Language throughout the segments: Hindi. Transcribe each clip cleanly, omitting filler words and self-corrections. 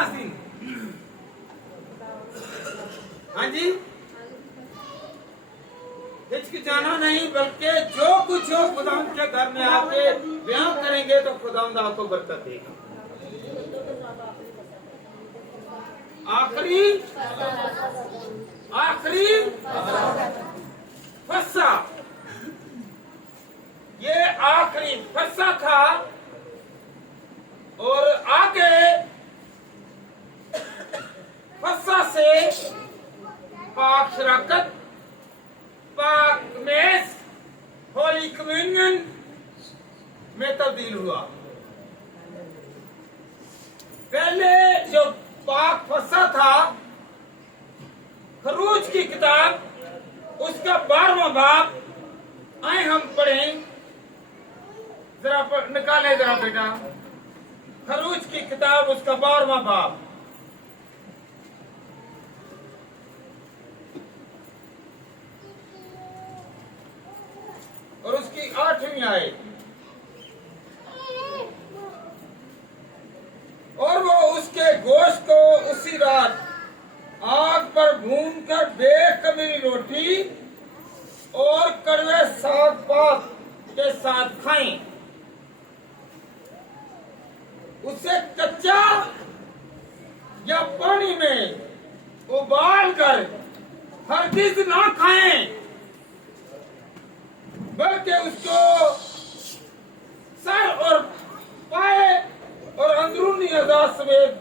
खास दिन। हाँ जी, हिचकिचाना नहीं, बल्कि जो कुछ हो खुदावंद के घर में आके बयान करेंगे तो खुदावंद आपको बरकत देगा। आखिरी फस्सा, ये आखिरी फस्सा था। और आगे फस्सा से पाक शराकत, पाक मेस, होली कम्युनियन में तब्दील हुआ। पहले जो पाक फस्सा था, खरूज की किताब उसका 12वां बाब, आए हम पढ़ें। जरा निकाले जरा बेटा, खरूज की किताब उसका 12वां बाब। और उसकी 8वीं आयत। और वो उसके गोश्त को उसी रात आग पर भूनकर बेखमीरी रोटी और कड़वे साग पात के साथ खाएं। उसे कच्चा या पानी में उबाल कर हरगिज ना खाएं, बल्कि उसको सर और पाए और अंदरूनी अज़ा समेत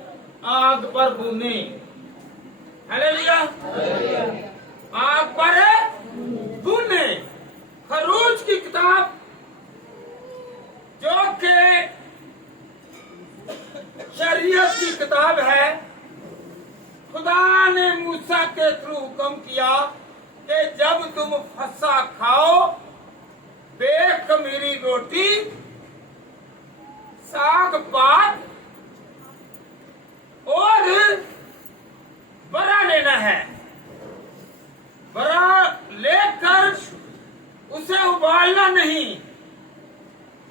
आग पर भूने। हालेलुया, आग पर भूने। खरूज की किताब जो कि शरीयत की किताब है, खुदा ने मूसा के थ्रू हुक्म किया कि जब तुम फस्सा खाओ, बेखमीरी रोटी, साग पात और बरा लेना है। बरा लेकर उसे उबालना नहीं,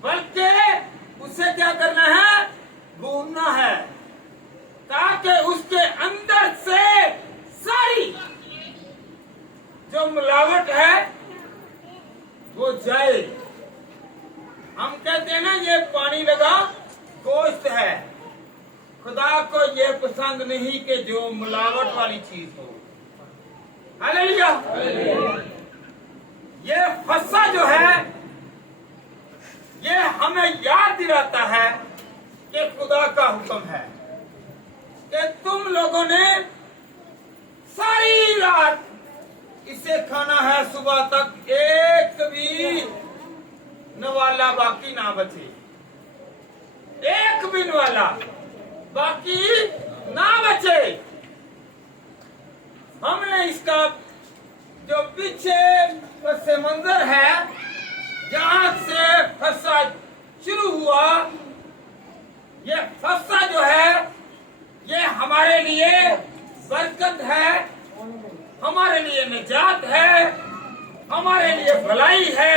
बल्कि उसे क्या करना है, भूनना है, ताकि उसके अंदर से सारी जो मिलावट है वो जाए। हम कहते हैं ना, ये पानी लगा गोश्त है। खुदा को ये पसंद नहीं कि जो मिलावट वाली चीज हो। हालेलुया। ये फस्सा जो है, ये हमें याद दिलाता है कि खुदा का हुक्म है कि तुम लोगों ने सारी रात इसे खाना है, सुबह तक एक भी नवाला बाकी ना बचे, एक भी नवाला बाकी ना बचे। हमने इसका जो पीछे पस मंजर है, जहां से फस्सा शुरू हुआ, ये फस्सा जो है ये हमारे लिए बरकत है, हमारे लिए निजात है, हमारे लिए भलाई है।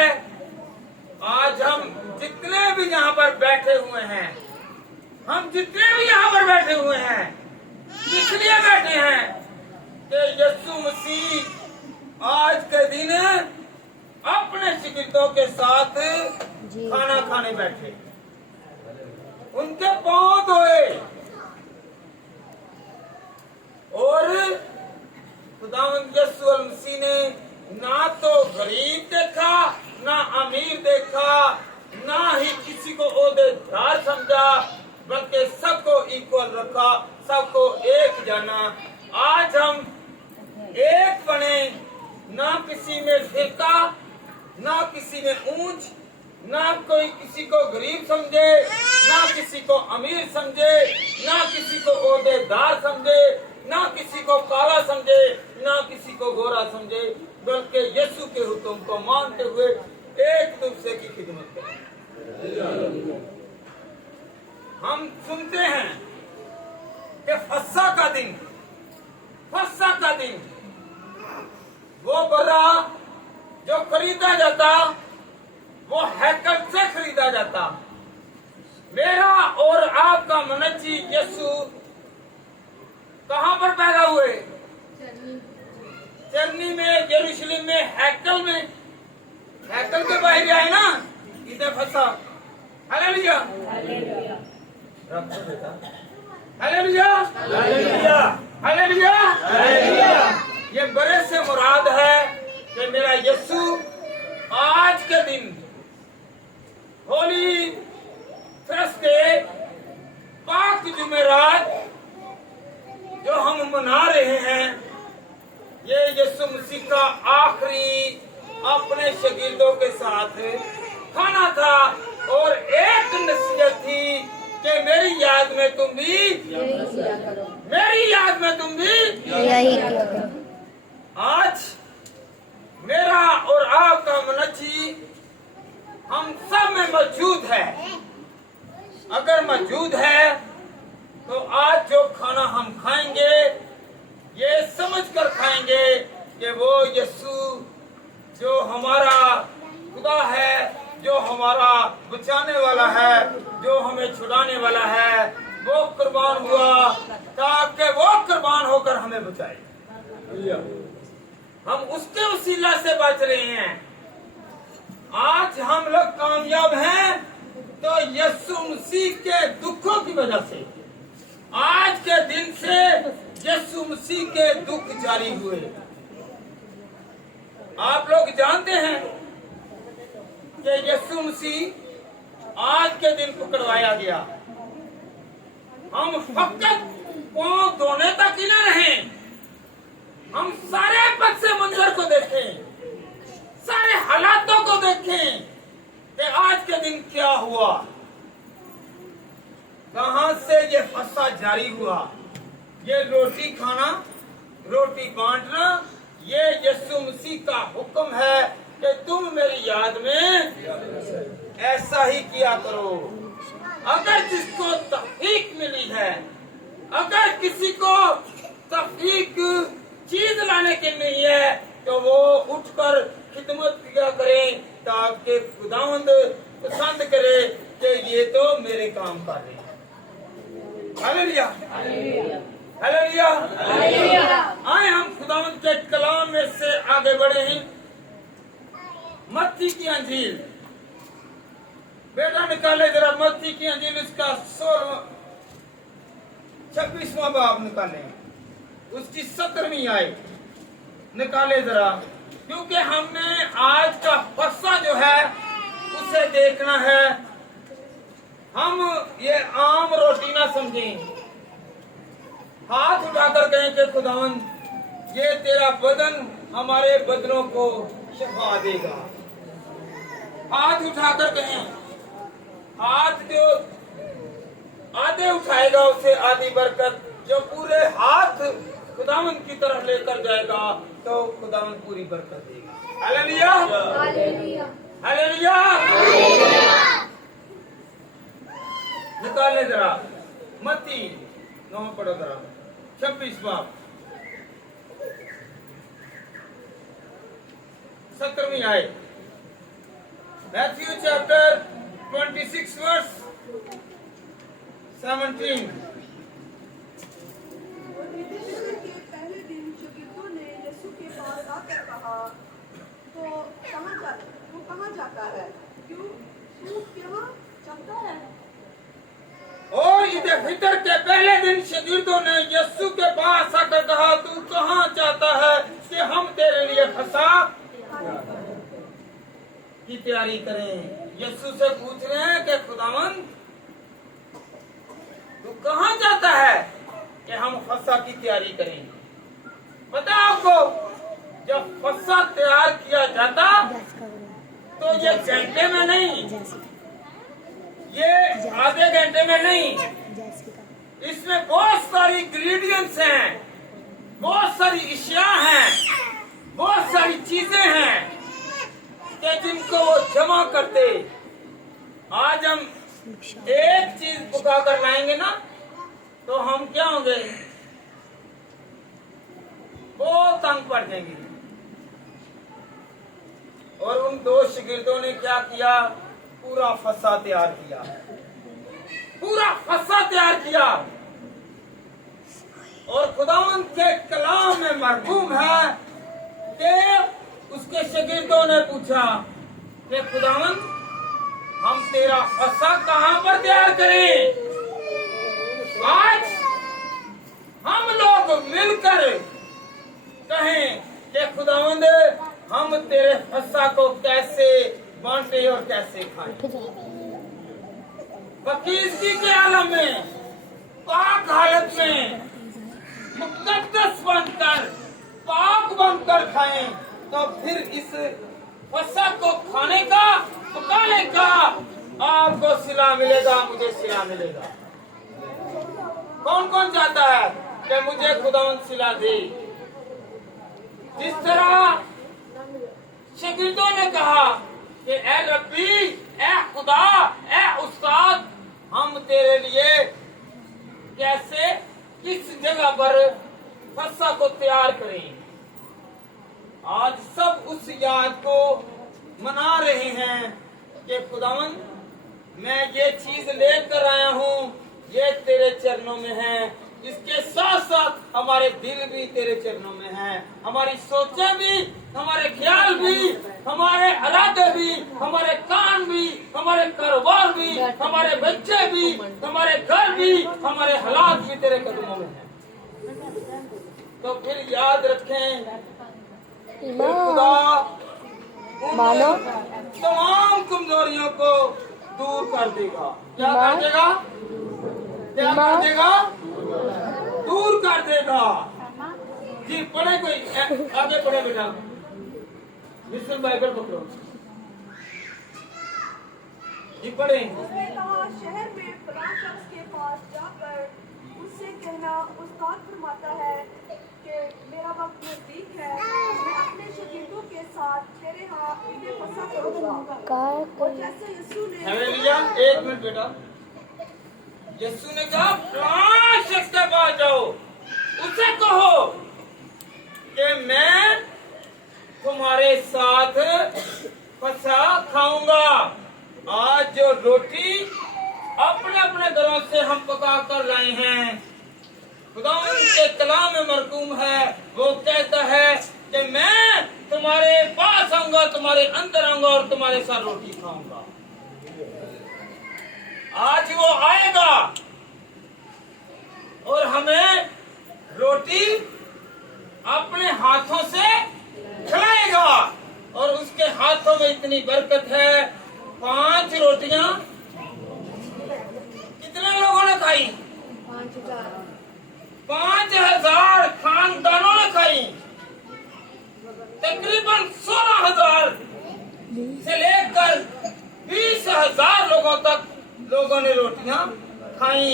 आज हम जितने भी यहाँ पर बैठे हुए हैं, हम जितने भी यहाँ पर बैठे हुए हैं, इसलिए बैठे हैं कि यीशु मसीह आज के दिन अपने शिगिर्दों के साथ खाना खाने बैठे, उनके पांव धोए और खुदावंद यीशु मसीह ने ना तो गरीब देखा, ना अमीर देखा, ना ही किसी को ओहदेदार समझा, बल्कि सबको इक्वल रखा, सबको एक जाना। आज हम एक बने, ना किसी में फिरका, ना किसी में ऊंच, ना कोई किसी को गरीब समझे, ना किसी को अमीर समझे, ना किसी को ओहदेदार समझे, ना किसी को काला समझे, ना किसी को गोरा समझे, बल्कि यीशु के हुक्म को मानते हुए एक दूसरे की खिदमत करें। हम सुनते हैं कि फस्सा का दिन वो बरा जो खरीदा जाता, वो हैकल से खरीदा जाता। मेरा और आपका मनजी यीशु हुए? चरनी में, यरूशलेम में, हैकल में, हैकल के बाहर आए ना, इधर फंसा। हालेलुया, रखो बेटा। Hallelujah, hallelujah, hallelujah. ये बड़े से मुराद है कि मेरा यीशु आज के दिन होली थर्सडे, पाक जुमेरात जो हम मना रहे हैं, ये यीशु मसीह का आखिरी अपने शागिर्दों के साथ खाना था और एक नसीहत थी कि मेरी याद में तुम भी, मेरी याद में तुम भी यही किया करो। आज मेरा और आपका मनची हम सब में मौजूद है। अगर मौजूद है तो आज जो खाना हम खाएंगे ये समझ कर खाएंगे कि वो यीशु जो हमारा खुदा है, जो हमारा बचाने वाला है, जो हमें छुड़ाने वाला है, वो कुर्बान हुआ ताकि वो कुर्बान होकर हमें बचाए। हम उसके वसीला से बच रहे हैं। आज हम लोग कामयाब हैं तो यीशु मसीह के दुखों की वजह से। आज के दिन से यीशु मसीह के दुख जारी हुए। आप लोग जानते हैं कि यीशु मसीह आज के दिन पकड़वाया गया। हम फकत पांव धोने तक ही न रहे, हम सारे पद से मंजर को देखें, सारे हालातों को देखें कि आज के दिन क्या हुआ, कहां से ये फसा जारी हुआ। ये रोटी खाना, रोटी बांटना, ये यीशु मसीह का हुक्म है कि तुम मेरी याद में ऐसा ही किया करो। अगर जिसको तौफीक मिली है, अगर किसी को तौफीक चीज लाने की नहीं है, तो वो उठकर खिदमत किया करे ताकि खुदावंद पसंद करे कि ये तो मेरे काम कर रहे हैं। हालेलुया, हालेलुया, आए हम खुदावंद के कलाम में से आगे बढ़े हैं। मत्ती की अंजील, बेटा निकाले जरा मत्ती की अंजील, इसका 26वां बाब निकाले, उसकी 17वीं आयत निकाले जरा, क्योंकि हमने आज का फसा जो है उसे देखना है। हम ये आम रोटी ना समझें, हाथ उठाकर कहें कि खुदावंद ये तेरा बदन हमारे बदनों को शफा देगा। हाथ उठाकर कहें, हाथ जो आधे उठाएगा उसे आधी बरकत, जो पूरे हाथ खुदावंद की तरफ लेकर जाएगा तो खुदावंद पूरी बरकत देगा। Hallelujah, hallelujah. निकाले जरा मत्ती 9 पढ़ो जरा, 26 बाब 17वीं आयत। Matthew chapter 26 verse 17। पहले दिन शागिर्दों ने यीशु के पास आकर कहा, तो कहाँ जाता है? क्यों तू यहाँ चलता है? और ईद फितर के पहले दिन शागिर्दों ने यीशु के पास आकर कहा, तू कहाँ चाहता है कि हम तेरे लिए फसा की तैयारी करें। यीशु से पूछ रहे हैं कि खुदावंद तू कहाँ चाहता है कि हम फसा की तैयारी करें। पता आपको, जब फसा तैयार किया जाता तो ये घंटे में नहीं, ये आधे घंटे में नहीं, इसमें बहुत सारी इंग्रेडिएंट्स हैं, बहुत सारी अशिया हैं, बहुत सारी चीजें हैं कि जिनको वो जमा करते। आज हम एक चीज पका कर लाएंगे ना तो हम क्या होंगे, बहुत तंग पड़ जाएंगे। और उन 2 शागिर्दों ने क्या किया, पूरा फसा तैयार किया, पूरा फसा तैयार किया। और खुदावंद के कलाम में मरहूम है कि उसके शागिर्दों ने पूछा कि खुदावंद हम तेरा फसा कहां पर तैयार करें? आज हम लोग मिलकर कहें कि खुदावंद हम तेरे फसा को कैसे बांटे और कैसे खाएं। फकीरगी के आलम में, पाक हालत में मुकद्दस बनकर, पाक बनकर खाएं, तो फिर इस फसा को खाने का, पकाने का आपको सिला मिलेगा, मुझे सिला मिलेगा। कौन कौन चाहता है कि मुझे खुदावंद सिला दे? जिस तरह शागिर्दों ने कहा कि ए रब्बी, ए खुदा, ए उस्ताद, हम तेरे लिए कैसे, किस जगह पर फसा को तैयार करें। आज सब उस याद को मना रहे हैं कि खुदावंद मैं ये चीज लेकर आया हूँ, ये तेरे चरणों में है। इसके साथ साथ हमारे दिल भी तेरे चरणों में है, हमारी सोचें भी, हमारे ख्याल भी, हमारे इरादे भी, हमारे काम भी, हमारे कारोबार भी, हमारे बच्चे भी, हमारे घर भी, हमारे हालात भी तेरे कदमों में है। तो फिर याद रखें कि खुदा मानो तमाम कमजोरियों को दूर कर देगा। क्या कर देगा? क्या कर देगा? दूर कर देगा। जी पढ़े, कोई आगे पढ़े बेटा। मिस्टर बाइबल पकड़ो जी, पढ़े। उसने कहा, शहर में फलां शख्स के पास जाकर उससे कहना, उस्ताद फरमाता है कि मेरा वक्त नजदीक है, मैं अपने शागिर्दों के साथ तेरे यहाँ इन्हें फसा करूंगा। और जैसे यीशु ने, हालेलुया, एक मिनट बेटा। यीशु ने कहा फलां शख्स के पास जाओ, उसे कहो कि मैं तुम्हारे साथ फसा खाऊंगा। आज जो रोटी अपने अपने घरों से हम पका कर लाए हैं, खुदावंद के कलाम में मरकूम है, वो कहता है कि मैं तुम्हारे पास आऊंगा, तुम्हारे अंदर आऊंगा और तुम्हारे साथ रोटी खाऊंगा। आज वो आएगा और हमें रोटी अपने हाथों से खिलाएगा। और उसके हाथों में इतनी बरकत है, 5 रोटियां कितने लोगों ने खाई? 5000 खानदानों ने खाई। तकरीबन 16,000 से लेकर 20,000 लोगों तक लोगों ने रोटियां खाई।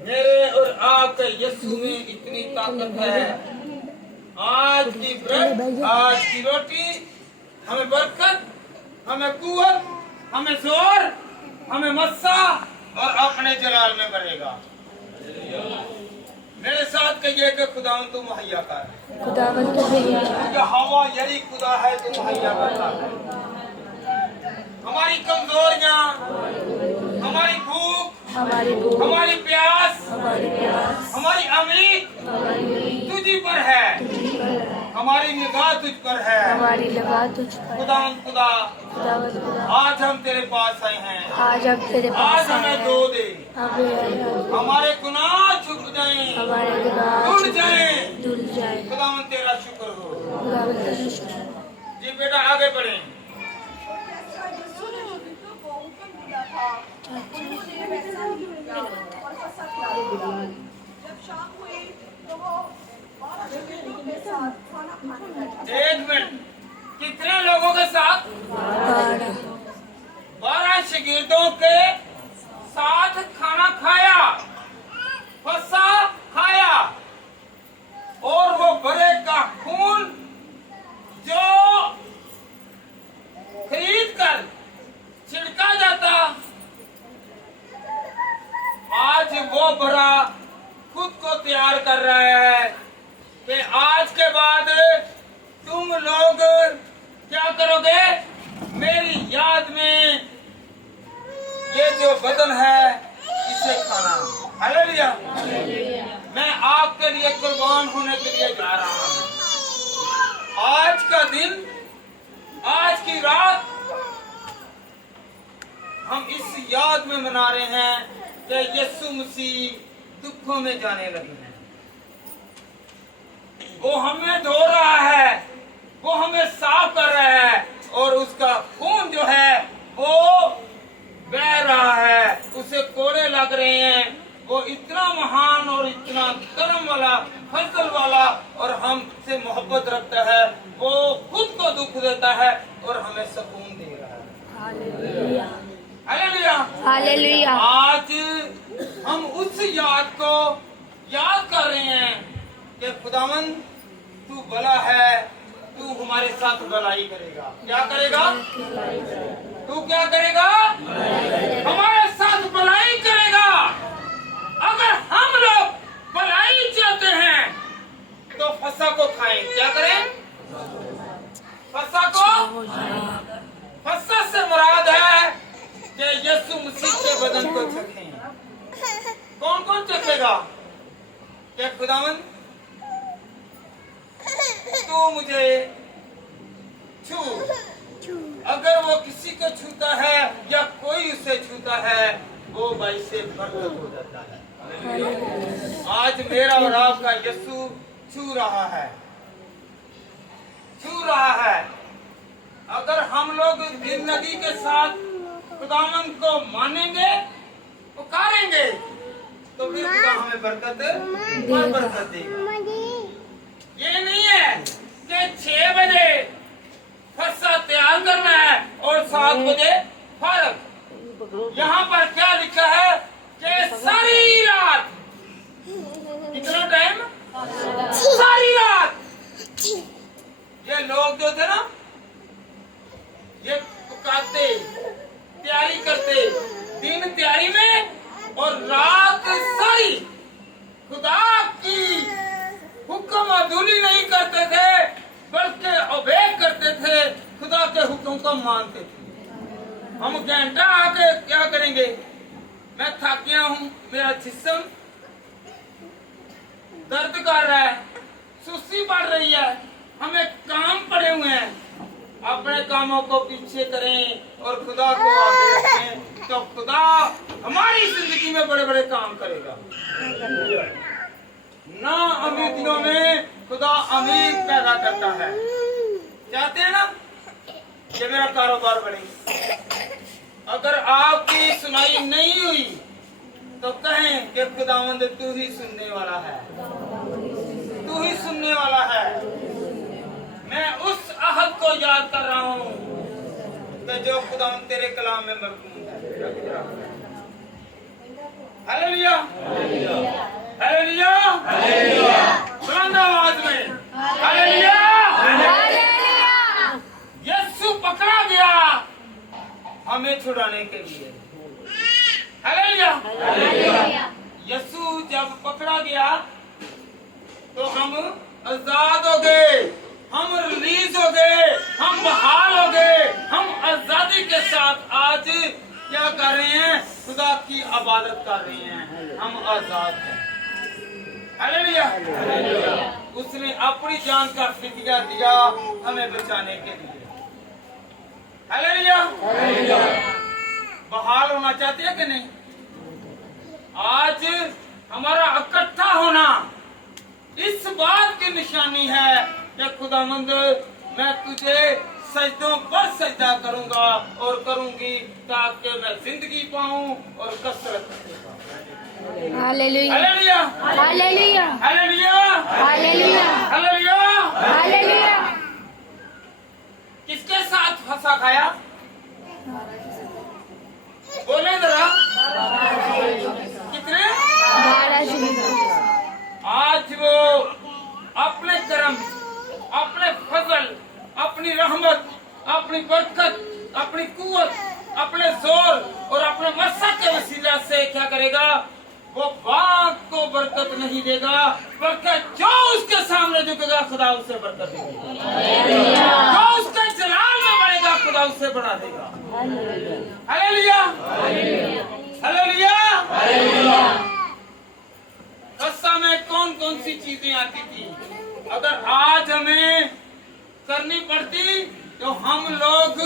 मेरे और आपके यीशु में इतनी ताकत है। आज की ब्रेड, आज की रोटी हमें बरकत, हमें कुव्वत, हमें जोर, हमें मस्सा और अपने जलाल में भरेगा। मेरे साथ कहिए कि खुदावंद तू मुहैया कर। खुदावंद तो भैया ये हवा यही खुदा है तू मुहैया करता है। हमारी कमजोरियां, हमारी भूख, हमारी प्यास, हमारी उम्मीद तुझी पर है, हमारी निगाह तुझ पर है। खुदावंद खुदा, आज हम तेरे पास आए हैं, आज हमें दो दे, हमारे गुनाह छुप जाएं, धुल जाएं। खुदावंद तेरा शुक्र हो। जी बेटा आगे बढ़े। और जैसा यीशु ने शागिर्दों को हुक्म दिया था, उन्होंने वैसा ही किया और फसा खिलाया। जब शाम हुई तो वो 12 शागिर्दों के साथ खाना खाने बैठा। एक मिनट, कितने लोगों के साथ? 12 शागिर्दों के साथ खाना खाया, फसा खाया। और वो बड़े का खून जो खरीद कर छिड़का जाता, आज वो बड़ा खुद को तैयार कर रहा है कि आज के बाद तुम लोग क्या करोगे? मेरी याद में ये जो बदन है इसे खाना। हालेलुया। मैं आपके लिए कुर्बान होने के लिए जा रहा हूँ। आज का दिन, आज की रात हम इस याद में मना रहे हैं कि यीशु मसीह दुखों में जाने लगे हैं। वो हमें धो रहा है, वो हमें साफ कर रहा है और उसका खून जो है वो बह रहा है, उसे कोड़े लग रहे हैं। वो इतना महान और इतना करम वाला, फजल वाला और हमसे मोहब्बत रखता है। वो खुद को दुख देता है और हमें सुकून दे रहा है। Hallelujah, hallelujah, hallelujah. आज हम उस याद को याद कर रहे हैं कि खुदावन तू भला है, तू हमारे साथ भलाई करेगा। क्या करेगा? तू क्या करेगा? हमारे साथ भलाई करेगा। अगर हम लोग भलाई चाहते हैं तो फसा को खाएं। क्या करें? फसा को, फसा से मुराद है कि यीशु मसीह के बदन को चखें। कौन कौन चखेगा? क्या खुदावन तू मुझे छू। अगर वो किसी को छूता है या कोई उसे छूता है वो भाई से बरकत हो जाता है। आज मेरा और आपका यीशु छू रहा है, छू रहा है। अगर हम लोग जिंदगी के साथ खुदावन को मानेंगे, पुकारेंगे तो फिर खुदा हमें बरकत देगा। ये नहीं है कि 6 बजे फसा तैयार करना है और 7 बजे फारग। यहाँ पर क्या लिखा है कि सारी रात, कितना टाइम? सारी रात। ये लोग जो थे ना, ये पुकारते, तैयारी करते, दिन तैयारी में और रात सारी खुदा की हुक्म अधूरी नहीं करते थे, बल्कि ओबे करते थे, खुदा के हुक्म को मानते थे। हम घंटा आके क्या करेंगे? मैं थक गया हूँ, मेरा जिस्म दर्द कर रहा है, सुस्ती बढ़ रही है, हमें काम पड़े हुए हैं। अपने कामों को पीछे करें और खुदा को आगे रखें तो खुदा हमारी जिंदगी में बड़े बड़े काम करेगा। ना अमीर दिनों में खुदा अमीर पैदा करता है। चाहते हैं ना कि मेरा कारोबार बढ़े? अगर आपकी सुनाई नहीं हुई तो कहें कि खुदावंद तू ही सुनने वाला है, तू ही सुनने वाला है। मैं उस अहद को याद कर रहा हूँ कि जो खुदावंद तेरे कलाम में मरकूम है। हालेलुया, हालेलुया, बुलंद आवाज में हालेलुया। यीशु पकड़ा गया हमें छुड़ाने के लिए। हालेलुया। यीशु जब पकड़ा गया तो हम आजाद हो गए, हम रिलीज हो गए, हम बहाल हो गए। हम आजादी के साथ आज क्या कर रहे हैं? खुदा की इबादत कर रहे हैं। हम आजाद हैं। हालेलुया। उसने अपनी जान का फिदिया दिया हमें बचाने के लिए। हालेलुया। बहाल होना चाहते हैं कि नहीं? आज हमारा इकट्ठा होना इस बात की निशानी है कि खुदावंद मैं तुझे सजदों पर सजदा करूंगा और करूंगी ताकि मैं जिंदगी पाऊं और कसरत पाऊं। Hallelujah, hallelujah, hallelujah, hallelujah, hallelujah, hallelujah. Hallelujah. किसके साथ फंसा खाया? बोले जरा, कितने? 12 आज वो अपने कर्म, अपने फजल, अपनी रहमत, अपनी बरकत, अपनी कुव्वत, अपने जोर और अपने मसा के वसीला से क्या करेगा? वो बाग को बरकत नहीं देगा, बल्कि जो उसके सामने झुकेगा खुदा उससे बरकत देगा। जो उसके जलाल में बढ़ेगा खुदा उससे बढ़ा देगा। Hallelujah, hallelujah. सी चीजें आती थी, अगर आज हमें करनी पड़ती तो हम लोग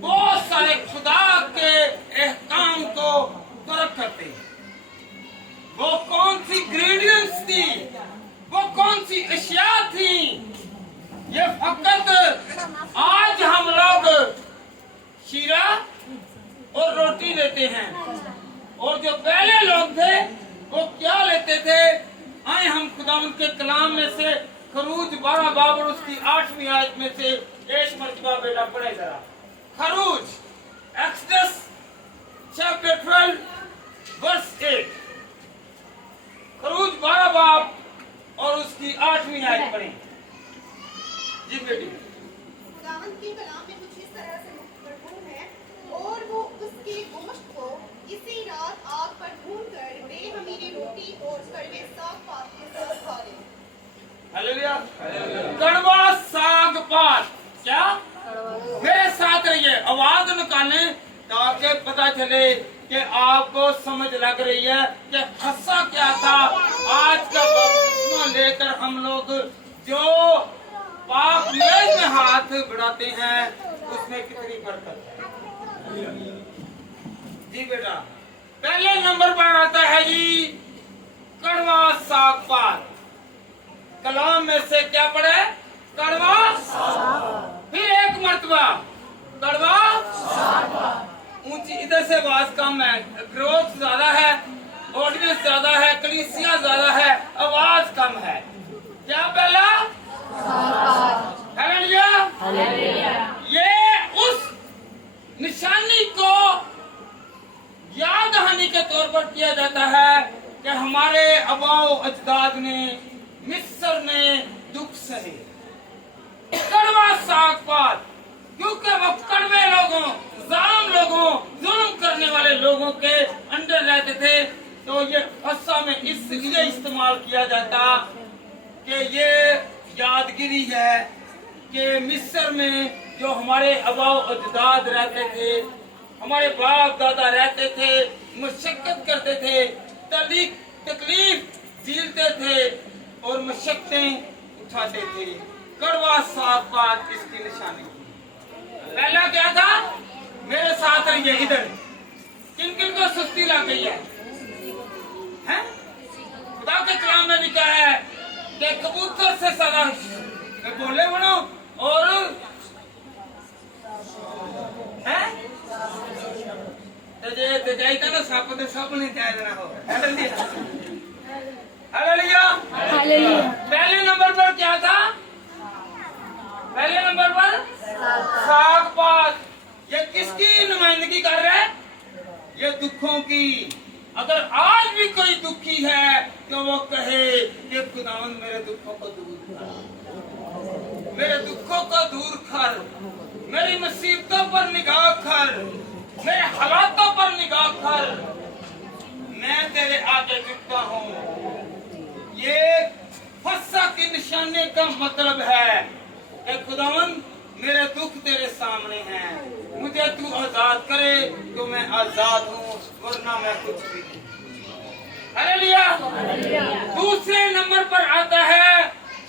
बहुत सारे खुदा के एहकाम को तर्क करते। वो कौन सी इंग्रेडिएंट्स थी, वो कौन सी अशिया थी, ये फकत आज हम लोग शीरा और रोटी लेते हैं, और जो पहले लोग थे वो क्या लेते थे। आए हम खुदावंद के कलाम में से खरूज 12 बाब और उसकी 8वीं आयत में से एक मरतबा बेटा पढ़े जरा। खरूज एक्सोडस चैप्टर 12 वर्स 8। खरूज 12 बाब और उसकी 8वीं आयत पढ़ें। जी बेटी। खुदावंद के कलाम में कुछ इस तरह से मरहूम है, और वो उसके गोश्त को इसी रात आग पर भूनकर बेखमीरी रोटी और कड़वे साग पात के साथ खा ले। हालेलुया। कड़वा साग पात, क्या? मेरे साथ रहिए, आवाज निकालें ताकि पता चले कि आपको समझ लग रही है कि खस्सा क्या था। आज का बपतिस्मा लेकर हम लोग जो पाक मेज में हाथ बढ़ाते हैं उसमें कितनी बरकत है। जी बेटा, पहले नंबर पर आता है जी कड़वा साग पात। कलाम में से क्या पढ़े? कड़वा। फिर एक मर्तबा कड़वा। ऊंची इधर से आवाज कम है, ग्रोथ ज्यादा है, ऑडियंस ज्यादा है, कलीसिया ज्यादा है, आवाज कम है। क्या पहला? हालेलुया। ये उस निशानी को याद दहानी के तौर पर किया जाता है कि हमारे अबाओ अजदाद ने मिस्र में दुख सहे। कड़वा साग पात, क्योंकि वो कड़वे लोगों, जालिम लोगों, जुल्म करने वाले लोगों के अंडर रहते थे, तो ये फस्सा में इसलिए इस्तेमाल किया जाता कि ये यादगिरी है कि मिस्र में जो हमारे अबाओ अजदाद रहते थे, हमारे बाप दादा रहते थे, मुशक्कत करते थे, तकलीफ झेलते थे और मशक्कतें उठाते थे। कड़वा साग पात इसकी निशानी। पहला क्या था? मेरे साथ रहिए इधर। किन किन को सुस्ती लग गई है? हैं? खुदा के कलाम में लिखा है कि कबूतर से सदा बोले बनो और हैं? ना सप दे सब नहीं तैर देना हो। हालेलुया। हालेलुया। पहले नंबर पर क्या था? पहले नंबर पर साग पात। ये किसकी नुमाइंदगी कर रहा है? ये दुखों की। अगर आज भी कोई दुखी है तो वो कहे कि खुदावंद मेरे दुखों को दूर कर, मेरे दुखों को दूर कर, मेरी मुसीबतों पर निगाह कर, मेरे हालातों पर निगाह कर, मैं तेरे आगे झुकता हूँ। ये फस्सा की निशानी का मतलब है कि खुदावंद मेरे दुख तेरे सामने हैं, मुझे तू आजाद करे तो मैं आजाद हूँ, वरना मैं कुछ भी नहीं। हालेलुया। दूसरे नंबर पर आता है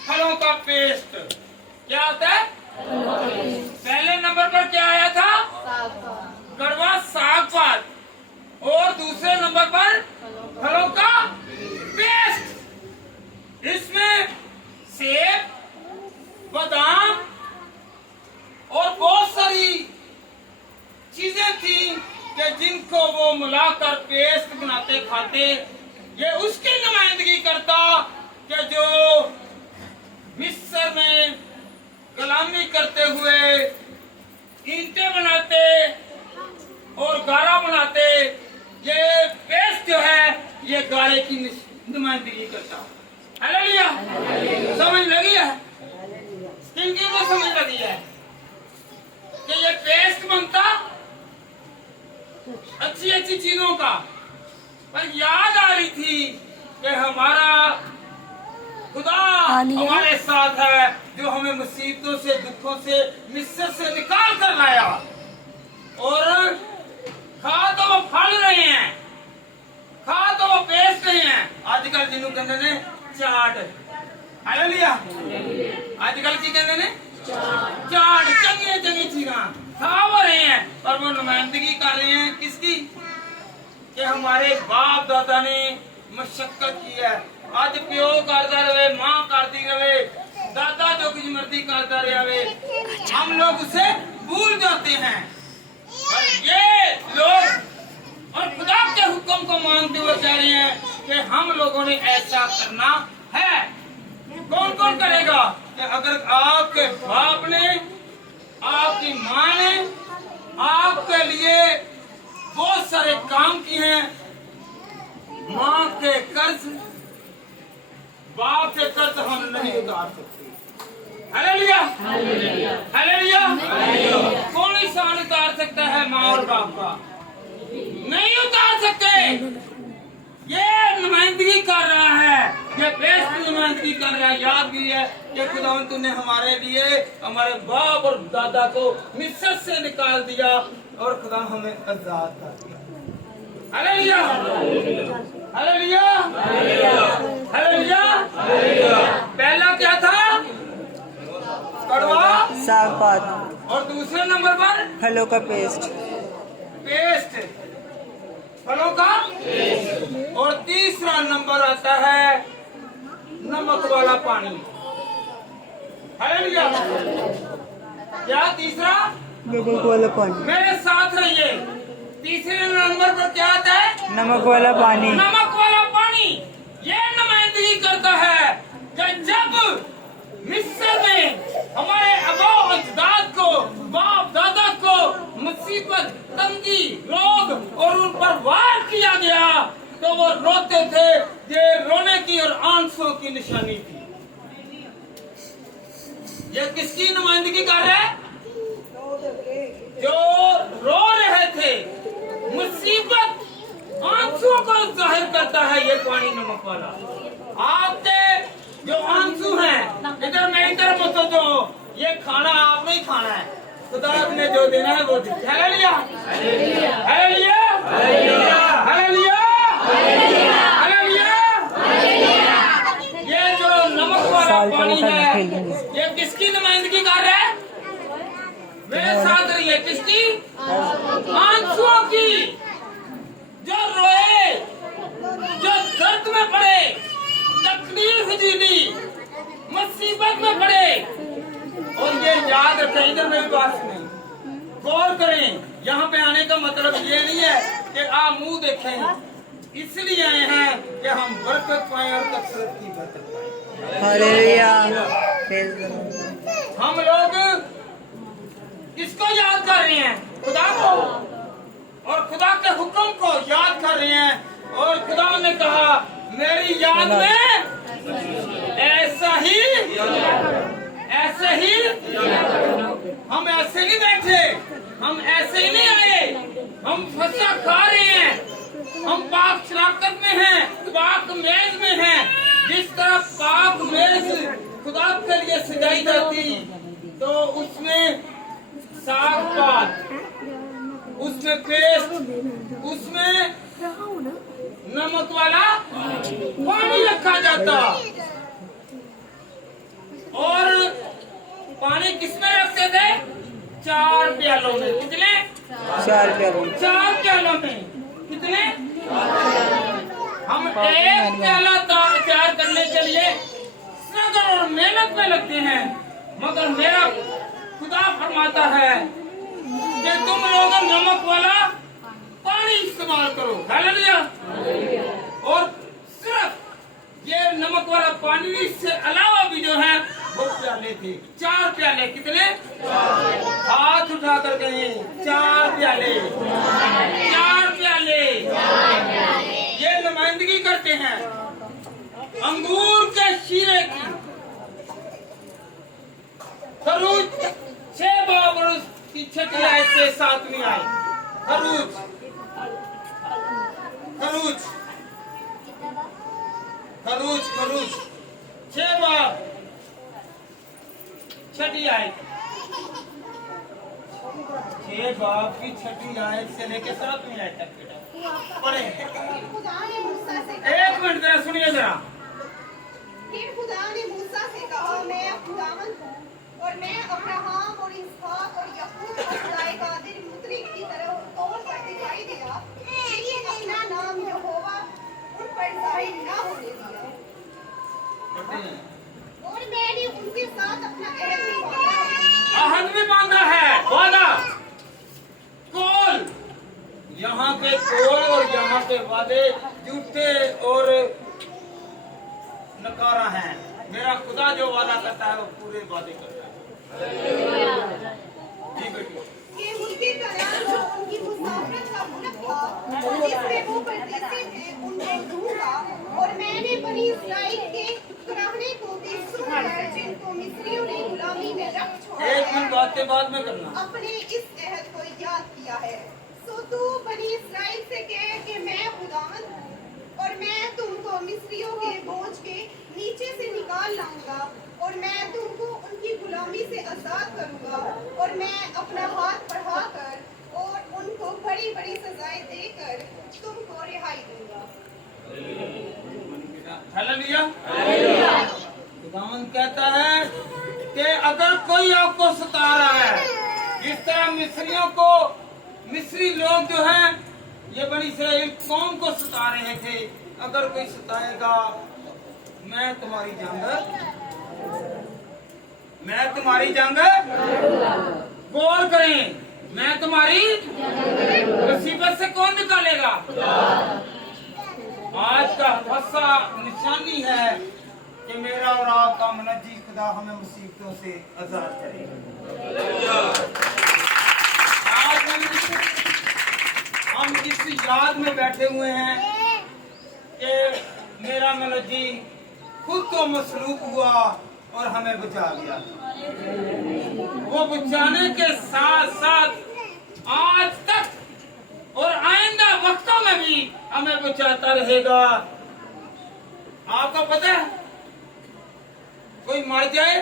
फलों का पेस्ट। क्या आता है? पहले नंबर पर क्या आया था? कड़वा साग पात। और दूसरे नंबर पर फलों का पेस्ट। इसमें सेब, बादाम और बहुत सारी चीजें थी कि जिनको वो मिलाकर पेस्ट बनाते खाते। ये उसकी नुमाइंदगी करता कि जो मिस्र में गुलामी करते हुए ईंटें बनाते और गारा बनाते, ये पेस्ट जो है ये गारे की नुमाइंदगी करता। हालेलुया। समझ लगी है? किन को समझ लगी है कि ये पेस्ट बनता अच्छी अच्छी चीजों का? पर याद आ रही थी कि हमारा खुदा हमारे साथ है, जो हमें मुसीबतों से, दुखों से, मिस्र से निकाल कर लाया। और खा तो वो फल रहे हैं, खा तो वो पेस्ट रहे हैं। आजकल जिन्हों कहते हैं चाट हालेलुया आजकल की कहते ने चाट चंगी चंगी चीज़ां खा रहे हैं और वो नुमाइंदगी कर रहे हैं किसकी कि हमारे बाप दादा ने मशक्कत की है आज प्यो करता रहे माँ करती रहे दादा जो कुछ मर्जी करता रहे हम लोग उसे भूल जाते हैं और ये लोग और खुदा के हुक्म को मानते हुए कह रहे हैं कि हम लोगों ने ऐसा करना है कौन कौन करेगा कि अगर आपके बाप ने आपकी माँ ने आपके लिए बहुत सारे काम किए हैं माँ के कर्ज बाप के कर्ज हम नहीं उतार सकते हालेलुया हालेलुया कौन इंसान उतार सकता है माँ और बाप का नहीं उतार सकते ये नुमाइंदगी कर रहा है ये बेस्ट नुमाइंदगी कर रहा है याद भी है कि खुदावंद तूने हमारे लिए हमारे बाप और दादा को मिस्र से निकाल दिया और खुदा हमें आजाद कर दिया हालेलुया हालेलुया हालेलुया पहला क्या था कड़वा साग पात और दूसरे नंबर पर फलों का पेस्ट फलों का और तीसरा नंबर आता है नमक वाला पानी हालेलुया क्या तीसरा नमक वाला पानी मेरे साथ रहिए तीसरे नंबर पर क्या आता है नमक वाला पानी नमक वाला पानी ये नुमाइंदगी करता है कि जब मिस्र में हमारे अबाओ अजदाद को बाप दादा को मुसीबत तंगी रोग और उन पर वार किया गया तो वो रोते थे ये रोने की और आंसुओं की निशानी थी ये किसकी नुमाइंदगी कर रहे हैं जो रो रहे थे मुसीबत आंसुओं को जाहिर करता है ये पानी नमक वाला आपके जो आंसू हैं इधर मैं इधर मत दो ये खाना आपने ही खाना है खुदा ने जो देना है वो दे हालेलुया हालेलुया हालेलुया हालेलुया ये जो नमक वाला पानी है ये किसकी नुमाइंदगी कर रहा है मेरे साथ रहिए किसकी आंसुओं की जो रोए जो दर्द में पड़े तकलीफ झेली मुसीबत में पड़े और ये याद रखें इधर मेरी बात नहीं गौर करें यहाँ पे आने का मतलब ये नहीं है कि आप मुंह देखें इसलिए आए हैं कि हम बरकत पाए और कसरत की बरकत पाए हालेलुया हम लोग किसको याद कर रहे हैं खुदा को और खुदा के हुक्म को याद कर रहे हैं और खुदा ने कहा मेरी याद में ऐसे ही हम ऐसे नहीं बैठे हम ऐसे ही नहीं आए हम फसा खा रहे हैं हम पाक शराकत में हैं पाक मेज में हैं जिस तरह पाक मेज खुदा के लिए सजाई जाती तो उसमें साग पात उसमें पेस्ट उसमें नमक वाला पानी रखा जाता और पानी किसमें रखते थे 4 प्यालों में कितने 4 प्यालों 4 प्यालों में कितने हम एक प्याला तैयार करने के लिए सब्र और मेहनत में लगते हैं मगर मेरा खुदा फरमाता है कि तुम लोग नमक वाला पानी इस्तेमाल करो हालेलुया और सिर्फ ये नमक वाला पानी इससे अलावा भी जो है वो प्याले थे 4 प्याले कितने हाथ उठा कर गए 4 प्याले 4 प्याले ये नुमाइंदगी करते हैं अंगूर के शीरे की खरूज 6 बाबर की छठी आय से 7वीं आय खरूज खरूज खरूज खरूज 6 बार छठी आय 6 बाप की छठी आयत से लेके 7वीं आयत तक बेटा पढ़े खुदा ने मूसा से एक मिनट जरा सुनिए जरा कहा, मैं खुदावंद हूँ और मैं अब्राहम और इसहाक और याकूब को खुदाए कादिर मुतरिक की तरह तौर पर दिखाई दिया, लेकिन अपना नाम यहोवा उन पर जाहिर न होने दिया। और मैंने उनके साथ अपना अहद भी बांधा है। अहद भी बांधा है, वादा, कौल। यहाँ के कौल और यहाँ के वादे झूठे और नकारा हैं। मेरा खुदा जो वादा करता है वो पूरे वादे करता है। जी बेटी। कि उनके कलाम जो उनकी मुसाफरत का मुल्क था, जिसमें वो परदेसी थे, उन्हें ढूंढा और मैंने बनी इस्राएल के कराहने को भी सुनकर, जिनको मिस्रियों ने गुलामी में रख छोड़ा एक मिनट है, बातें बाद में करना। अपने इस अहद को याद किया है। सो तू बनी इस्राएल से कह कि मैं खुदावंद हूँ और मैं तुमको मिस्रियों के बोझ के नीचे से निकाल लाऊंगा और मैं तुमको उनकी गुलामी से आजाद करूंगा और मैं अपना हाथ बढ़ाकर और उनको बड़ी बड़ी सजाएं देकर तुमको रिहाई दूंगा। हालेलुया। खुदावंद कहता है कि अगर कोई आपको सता रहा है, जिस तरह मिस्रियों को, मिस्री लोग जो हैं ये बनी इस्राएल कौम को सता रहे थे, अगर कोई सताएगा मैं तुम्हारी जंग गौर करें, मैं तुम्हारी मुसीबत से कौन निकालेगा। आज का हौसला निशानी है कि मेरा और आपका मुनज्जी खुदा हमें मुसीबतों से आजाद करेगा। आज हम इस याद में बैठे हुए हैं कि मेरा मुनज्जी खुद तो मसलूब हुआ और हमें बचा लिया। वो बचाने के साथ साथ आज तक और आइंदा वक्तों में भी हमें बचाता रहेगा। आपको पता है कोई मर जाए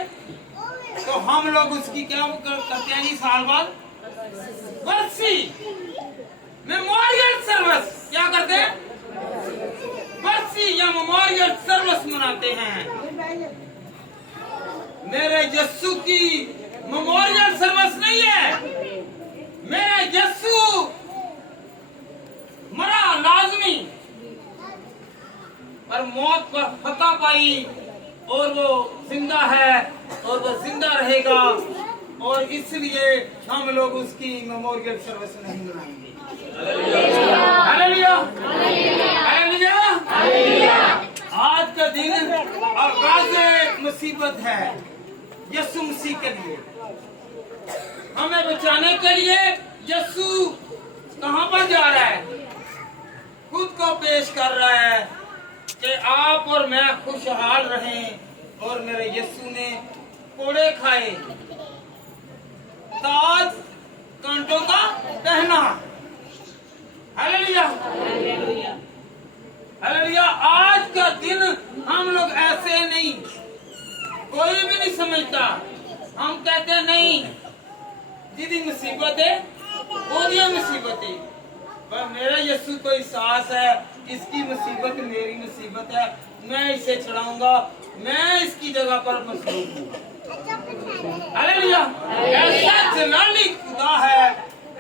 तो हम लोग उसकी क्या करते हैं जी, साल बाद बरसी मेमोरियल सर्विस क्या करते हैं, बरसी या मेमोरियल सर्विस मनाते हैं। मेरे यस्सु की मेमोरियल सर्विस नहीं है, मेरा यस्सु मरा लाजमी पर मौत पर फतह पाई और वो जिंदा है और वो जिंदा रहेगा और इसलिए हम लोग उसकी मेमोरियल सर्विस नहीं मनाएंगे। Hallelujah, hallelujah, hallelujah. आज का दिन आगाज़ मुसीबत है यीशु मसीह के लिए, हमें बचाने के लिए। यीशु कहाँ पर जा रहा है, खुद को पेश कर रहा है कि आप और मैं खुशहाल रहें। और मेरे यीशु ने कोड़े खाए, ताज कांटों का पहना। Hallelujah, hallelujah. आज का दिन हम लोग ऐसे नहीं, कोई भी नहीं समझता। हम कहते नहीं दीदी मुसीबत है, वो मुसीबत है, पर मेरा यीशु को एहसास है इसकी मुसीबत मेरी मुसीबत है, मैं इसे छुड़ाऊंगा, मैं इसकी जगह पर मसलूब हूँ। हालेलुया। ऐसा जलाली खुदा है,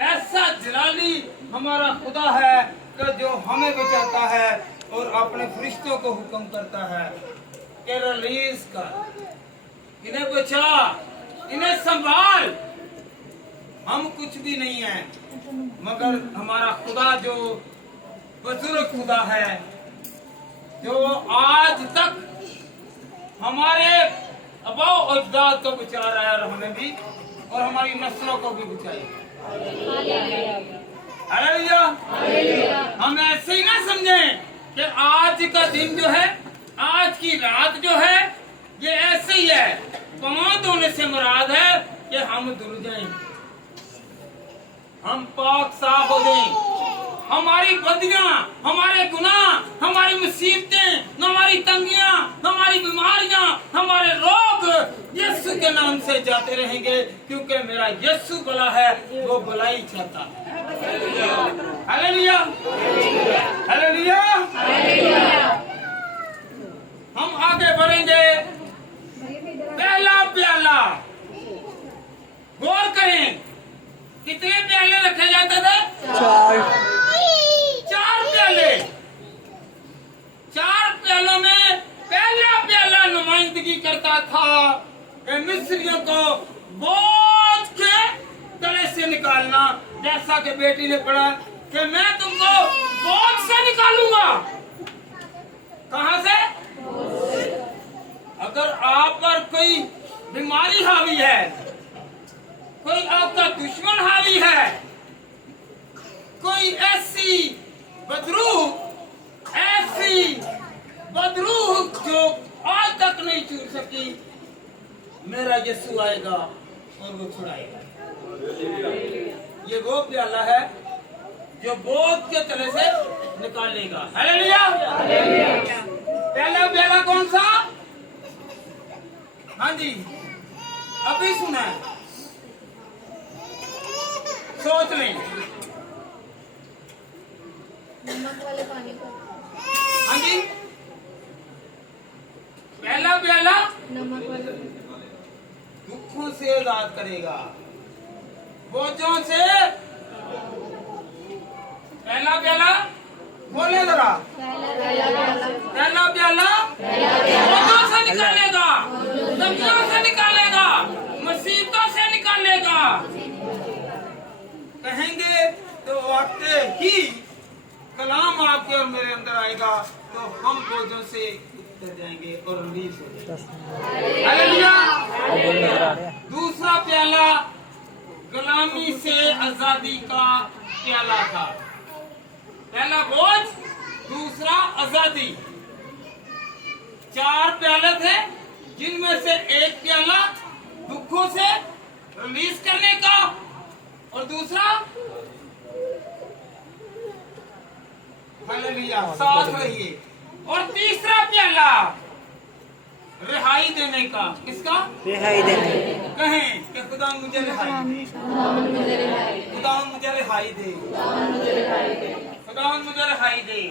ऐसा जलाली हमारा खुदा है कि जो हमें बचाता है और अपने फरिश्तों को हुक्म करता है कि रिलीज कर, इन्हें बचा, इन्हें संभाल। हम कुछ भी नहीं है मगर हमारा खुदा जो बुजुर्ग खुदा है, जो आज तक हमारे अबाव अजदाद को बचा रहा है और हमें भी और हमारी नस्लों को भी बचाएगा। हालेलुया। हम ऐसे ही ना समझें कि आज का दिन जो है, आज की रात जो है ये ऐसे ही है। पांच होने से मुराद है कि हम धुल जाएं, हम पाक साफ हो जाएं, हमारी बदियां, हमारे गुनाह, हमारी मुसीबतें, हमारी तंगियां, हमारी बीमारियां, हमारे रोग यीशु के नाम से जाते रहेंगे, क्योंकि मेरा यीशु भला है, वो भलाई चाहता है। Hallelujah, hallelujah. हम आगे बढ़ेंगे करता था कि मिस्रियों को बोझ के तले से निकालना, जैसा कि बेटी ने पढ़ा कि मैं तुमको बोझ से निकालूंगा। कहां से? अगर आप पर कोई बीमारी हावी है, कोई आपका दुश्मन हावी है, कोई ऐसी बदरूह जो आज तक नहीं छूट सकी, मेरा यीशु आएगा और वो छुड़ाएगा। ये वो प्याला है जो बोझ के तले से निकालेगा। हालेलुया। प्याला कौन सा? हाँ जी, अभी सुना है, सोच लें। नमक वाले पानी को हाँ जी, पहला प्याला नमक वाले दुखों से आजाद करेगा, बोझों से। पहला प्याला बोले जरा, पहला प्याला बोझों से निकालेगा, तंगियों से निकालेगा, मुसीबतों से निकालेगा। कहेंगे तो आते ही कलाम आपके और मेरे अंदर आएगा तो हम बोझों से उतर जाएंगे और रिलीज हो जाएंगे। हालेलुया। दूसरा प्याला गुलामी से आजादी का प्याला था। पहला बोझ, दूसरा आजादी। 4 प्याले थे, जिनमें से एक प्याला दुखों से रिलीज करने का और दूसरा हालेलुया साथ रहिए, और तीसरा प्याला रिहाई देने का। किसका? रिहाई देने। कहें कि खुदा मुझे रिहाई दे, खुदा मुझे रिहाई दे, खुदा मुझे रिहाई दे।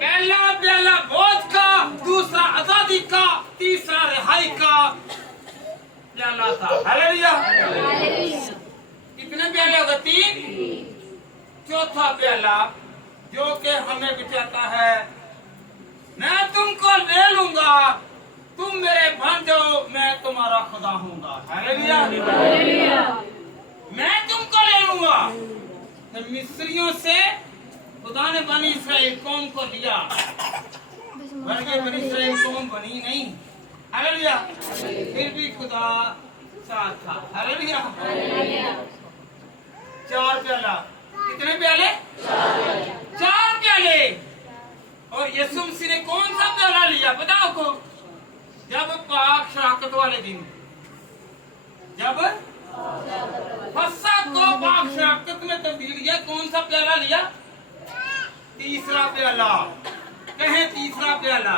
पहला प्याला बोझ का, दूसरा आजादी का, तीसरा रिहाई का प्याला था। हालेलुया। कितने प्याले हो गए? 3। चौथा प्याला जो कि हमें बिठाता है, मैं तुमको ले लूंगा, तुम मेरे बन जाओ, मैं तुम्हारा खुदा हूंगा। हालेलुया। मैं तुमको ले लूंगा। तो मिस्रियों से खुदा ने बनी इस्राएल कौम को लिया, बल्कि बनी इस्राएल कौम बनी नहीं। हालेलुया। फिर भी खुदा साथ था। हालेलुया। 4 प्याला। कितने प्याले? 4 प्याले। और यीशु मसीह ने कौन सा प्याला लिया बताओ को? जब पाक शराकत वाले दिन, जब फसह को पाक शराकत में तब्दील किया, कौन सा प्याला लिया? तीसरा प्याला। कहें तीसरा प्याला,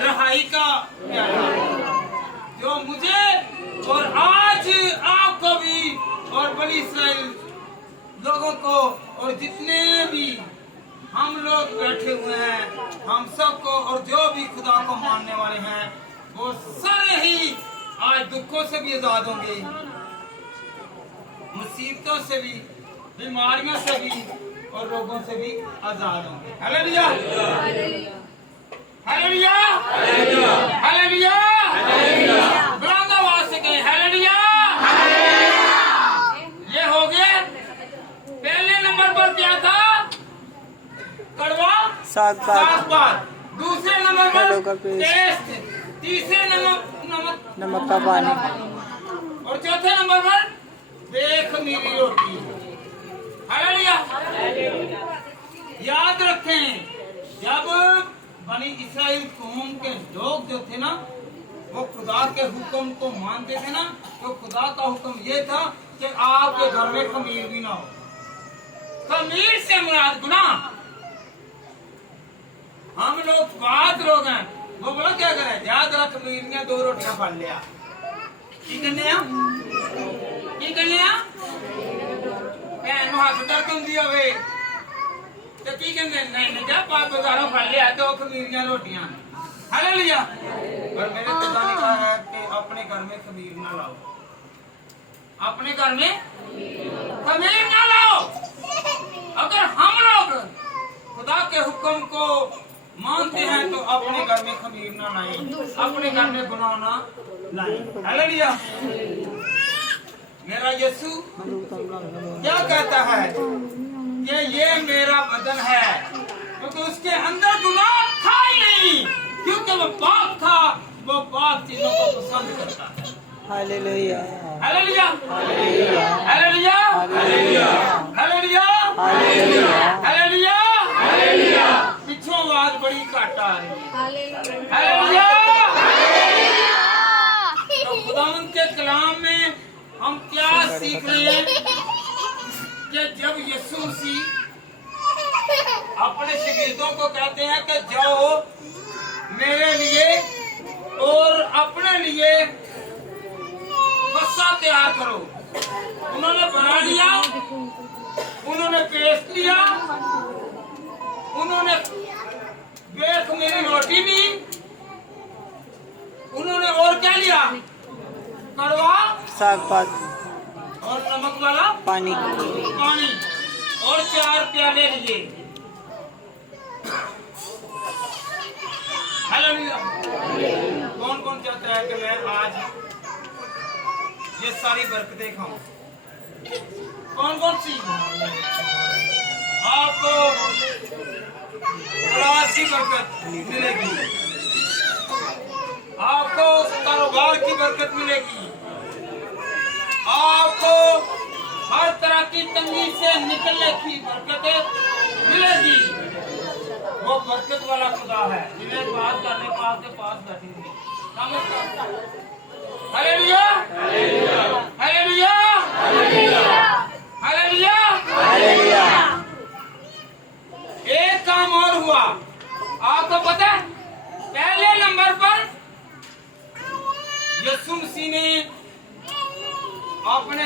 रिहाई का प्याला, जो मुझे और आज आपको भी और बनी इस्राएल लोगों को और जितने भी हम लोग बैठे हुए हैं, हम सबको और जो भी खुदा को मानने वाले हैं, वो सारे ही आज दुखों से भी आजाद होंगे, मुसीबतों से भी, बीमारियों से भी और रोगों से भी आजाद होंगे। हालेलुया। हालेलुया। हालेलुया। बुलंद आवाज से कहें हालेलुया। ये हो गया। पहले नंबर पर क्या था? कड़वा साग पात। दूसरे नंबर फलों का पर पेस्ट। टेस्ट। तीसरे नमक का पानी। और चौथे नंबर पर बेखमीरी रोटी। हालेलुया। याद रखें, जब बनी इस्राएल कौम के लोग जो थे ना, वो खुदा के हुक्म को मानते थे ना, तो खुदा का हुक्म ये था कि आपके घर में खमीर भी ना हो। खमीर से मुराद गुनाह। हम लोग बात लोग हैं, वो बोला क्या करे? याद रख खमीर 2 रोटियां फल लिया, की करने भैन हाथ दर्द होंगी होवे तो की कहते नहीं जा 5 बाजारों फल लिया 2 खमीर रोटियां। हालेलुया। और मेरे पिता ने कहा है कि अपने घर में खमीर ना लाओ, अपने घर में खमीर ना लाओ। अगर हम लोग खुदा के हुक्म को मानते हैं तो अपने घर में खमीर ना लाएं, अपने घर में गुनाह ना लाएं। हालेलुया। मेरा यीशु क्या कहता है कि ये मेरा बदन है, क्योंकि उसके अंदर गुनाह था ही नहीं, क्योंकि वो पाक था, वो पाक चीजों को पसंद करता है। Hallelujah. Hallelujah. Hallelujah. Hallelujah. Hallelujah. Hallelujah. Hallelujah. Hallelujah. पिछों आवाज बड़ी घट आ रही है। हालेलुया। हालेलुया। तो खुदावंद के कलाम में हम क्या सीख रहे हैं कि जब यीशु मसीह अपने शिगिर्दों को कहते हैं कि जाओ मेरे लिए और अपने लिए फस्सा तैयार करो, उन्होंने बना लिया, उन्होंने पेश किया, उन्होंने बेखमीरी रोटी दी, उन्होंने और क्या लिया, कड़वा साग पात और नमक वाला पानी और 4 प्याले लिए। हालेलुया। कौन कौन चाहता है कि मैं आज ये सारी बरकतें खाऊं? कौन कौन सी? आपको औलाद की बरकत मिलेगी, आपको कारोबार की बरकत मिलेगी, आपको हर तरह की तंगी से निकलने की बरकत मिलेगी। वो बरकत वाला खुदा है जिन्हें बात करने पास के पास बैठी हुई। हालेलुया। हालेलुया। हालेलुया। हालेलुया। एक काम और हुआ, आपको पता है? पहले नंबर पर यीशु मसीह ने अपने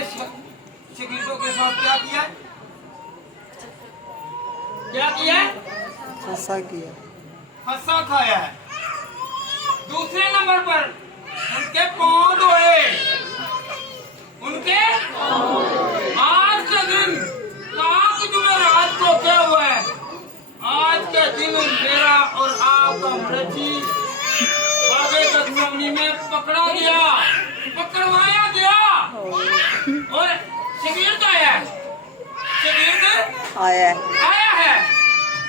शिगिर्दों के साथ क्या किया? क्या किया? फसा किया। फसा खाया है। दूसरे नंबर पर उनके पांव धोए, उनके आज के दिन काक जुमेरात को क्या हुआ है? आज के दिन मेरा और आपका मृत्यु बाबे गदमनी में पकड़ा गया, पकड़वाया गया और शिगिर्द आया है, शिगिर्द आया है।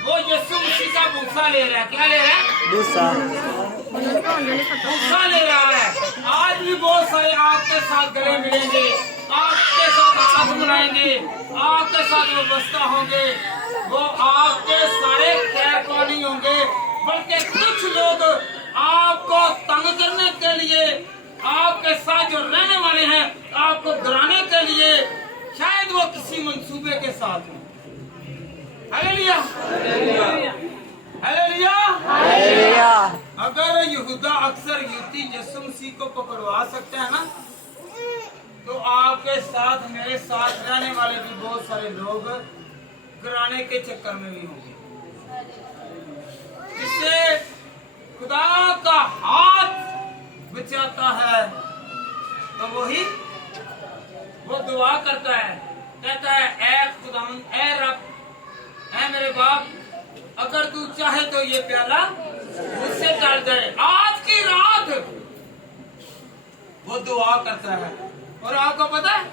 वो यीशु मसीह का भूसा ले रहा है। क्या ले रहा है? भूसा ले रहा है। आज भी बहुत सारे आपके साथ गले मिलेंगे, आपके साथ हाथ मिलाएंगे, आपके साथ व्यवस्था होंगे, वो आपके सारे खैर नहीं होंगे, बल्कि कुछ लोग आपको तंग करने के लिए, आपके साथ जो रहने वाले हैं आपको डराने के लिए, शायद वो किसी मंसूबे के साथ हैं। हालेलुया। हालेलुया। हालेलुया। अगर यहूदा अक्सर युवती यीशु मसीह को पकड़वा सकते हैं ना, तो आपके साथ मेरे साथ रहने वाले भी बहुत सारे लोग गिराने के चक्कर में भी होंगे, जिससे खुदा का हाथ बचाता है। तो वही वो दुआ करता है, कहता है ऐ खुदावंद, ऐ रब, ऐ मेरे बाप, अगर तू चाहे तो ये प्याला मुझसे टल जाए। आज की रात वो दुआ करता है। और आपको पता है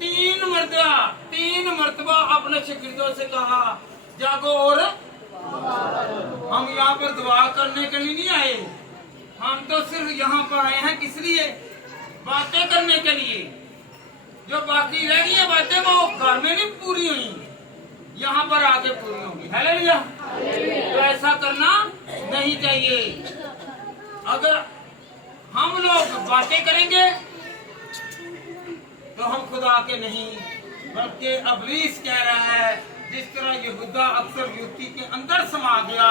3 मरतबा अपने शिगिर्दों से कहा जागो, और हम यहाँ पर दुआ करने के लिए नहीं आए, हम तो सिर्फ यहाँ पर आए हैं किस लिए? बातें करने के लिए। जो बाकी रह गई है बातें वो घर में नहीं पूरी हुई, यहाँ पर आके पूरी होगी। हालेलुया। तो ऐसा करना नहीं चाहिए। अगर हम लोग बातें करेंगे तो हम खुदा के नहीं, बल्कि इब्लीस कह रहा है, जिस तरह यहूदा अक्सर युक्ति के अंदर समा गया,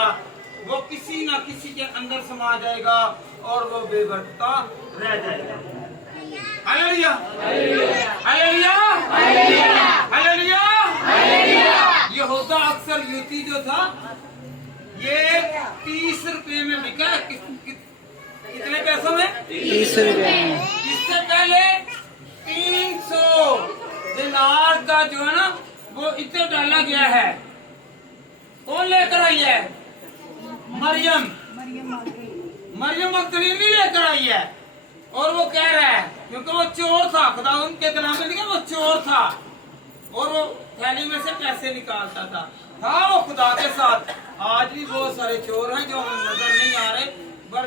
वो किसी न किसी के अंदर समा जाएगा और वो बेबरकता रह जाएगा। हालेलुया। हालेलुया। हालेलुया। यहूदा अक्सर युक्ति जो था ये 30 रुपए में बिका। कितने पैसों में? 30 रुपए में। इससे पहले 300 दिनार का जो है ना वो इतना डाला गया है। कौन लेकर आई है? मरियम मगदलीनी लेकर आई है। और वो कह रहा है क्योंकि वो चोर था, खुदा उनके कलाम में लिखा वो चोर था और वो थैली में से पैसे निकालता था वो खुदा के साथ। आज भी बहुत सारे चोर हैं जो हमें नजर नहीं आ रहे पर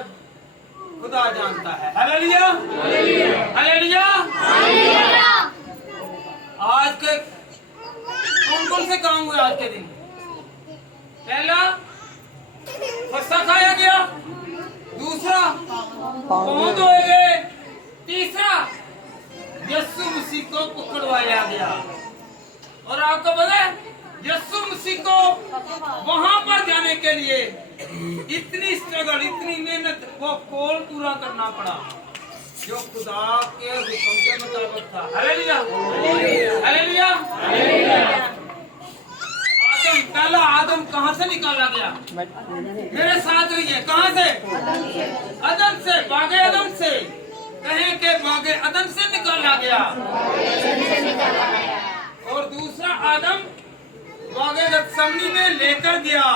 खुदा जानता है। Hallelujah hallelujah. आज के कौन कौन से काम हुए आज के दिन? पहला फसा खाया गया, दूसरा पांव धोए गए, तीसरा यीशु मसीह को पकड़वाया गया। और आपको पता है यीशु मसीह को वहां पर जाने के लिए इतनी स्ट्रगल, इतनी मेहनत, वो कॉल पूरा करना पड़ा जो खुदा के हुक्म के मुताबिक था। Hallelujah hallelujah. पहला आदम कहाँ से निकाला गया? मेरे साथ रहिए, कहाँ से? अदम से, बागे अदम से। कहें कि बागे अदम से निकाला गया। और दूसरा आदम बागे गतसमनी में लेकर गया,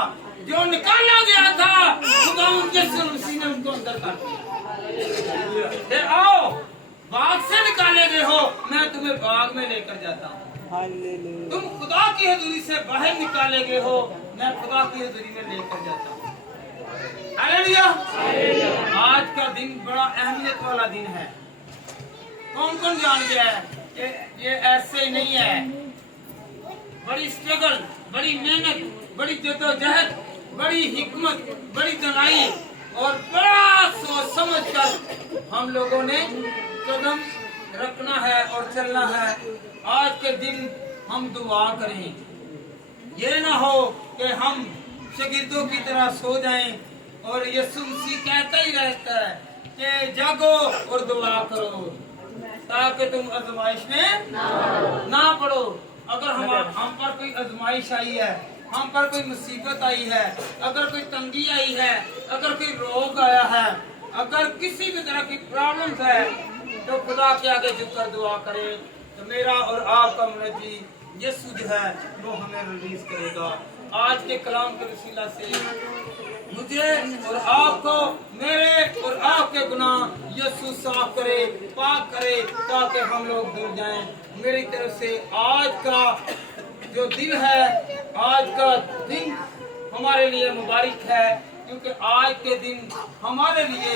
जो निकाला गया था खुदा उनके मसीह ने उनको अंदर कर दिया। आओ, बाग से निकाले गए हो, मैं तुम्हें बाग में लेकर जाता हूँ। तुम खुदा की हजूरी से बाहर निकाले गए हो, मैं खुदा की हजूरी में लेकर जाता हूँ। हालेलुया। आज का दिन बड़ा अहमियत वाला दिन है। कौन कौन जान गया है कि ये ऐसे ही नहीं है? बड़ी स्ट्रगल, बड़ी मेहनत, बड़ी जद्दोजहद, बड़ी हिकमत, बड़ी दनाई और बड़ा सोच समझ कर हम लोगों ने कदम रखना है और चलना है। आज के दिन हम दुआ करें, ये ना हो कि हम शागिर्दों की तरह सो जाएं और यीशु मसीह कहता ही रहता है कि जागो और दुआ करो ताकि तुम आजमाइश में ना पड़ो। अगर हम पर कोई आजमाइश आई है, हम पर कोई मुसीबत आई है, अगर कोई तंगी आई है, अगर कोई रोग आया है, अगर किसी भी तरह की प्रॉब्लम्स है, तो खुदा के आगे झुककर दुआ करें तो मेरा और आपका मुनजी यीशु जो है वो हमें रिलीज करेगा। आज के कलाम के वसीला से मुझे और आपको, मेरे और आपके गुनाह यीशु साफ करे, पाक करे ताकि हम लोग दूर जाएं। मेरी तरफ से आज का जो दिन है, आज का दिन हमारे लिए मुबारक है क्योंकि आज के दिन हमारे लिए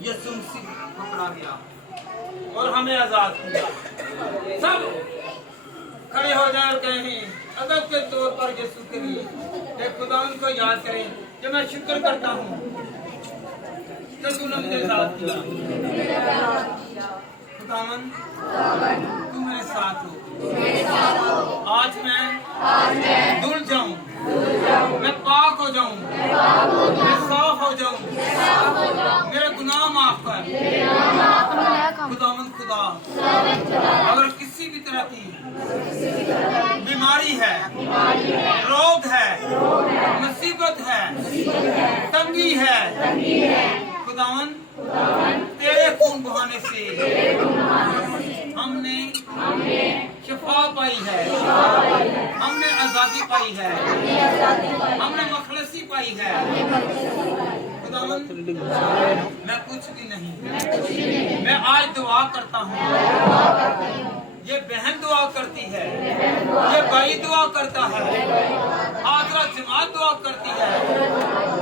यीशु मसीह पकड़ा गया और हमें आजाद किया। सब खड़े हो जाए और कहें अदब के तौर पर यीशु के लिए खुदा उनको याद करें कि मैं शुक्र करता हूँ कि तूने मुझे साथ किया। खुदावन तू मेरे साथ हो। आज मैं धुल जाऊं, मैं पाक हो जाऊं, मैं साफ हो जाऊं, मेरे गुनाह माफ कर। खुदावन खुदा, अगर किसी भी तरह की बीमारी है, रोग है, मुसीबत है, तंगी है, खुदावन तेरे खून बहाने से हमने शिफा पाई है, हमने आजादी पाई है, हमने मखलसी पाई है। खुदावन मैं कुछ भी नहीं, मैं आज दुआ करता हूँ, ये बहन दुआ करती है, ये भाई दुआ करता है, हाजरा जमात दुआ करती है,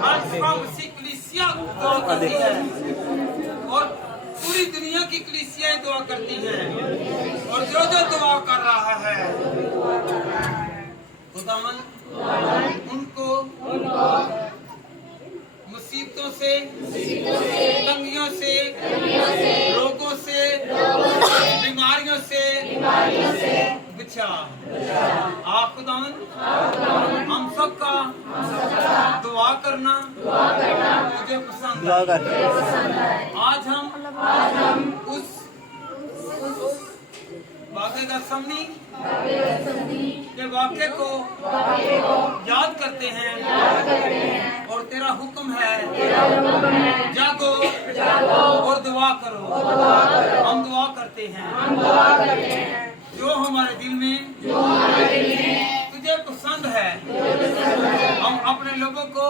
अल्फा मसीह कलीसिया दुआ करती है और पूरी दुनिया की कलीसियाएं दुआ करती है। और जो जो दुआ कर रहा है खुदावन उनको मुसीबतों से, तंगियों से, रोगों से, बीमारियों से बचा। आप खुदावन हम सबका दुआ करना मुझे पसंद है। आज हम उस वाक़े गतसमनी के वाक़े को याद करते हैं और तेरा हुक्म है जागो और दुआ करो। हम दुआ करते हैं जो हमारे दिल में तुझे पसंद है, हम अपने लोगों को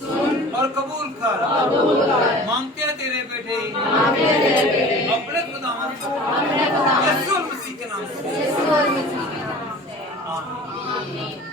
सुन और कबूल कर। मांगते हैं तेरे बेटे अपने खुदावंद यीशु मसीह के नाम से। आमीन।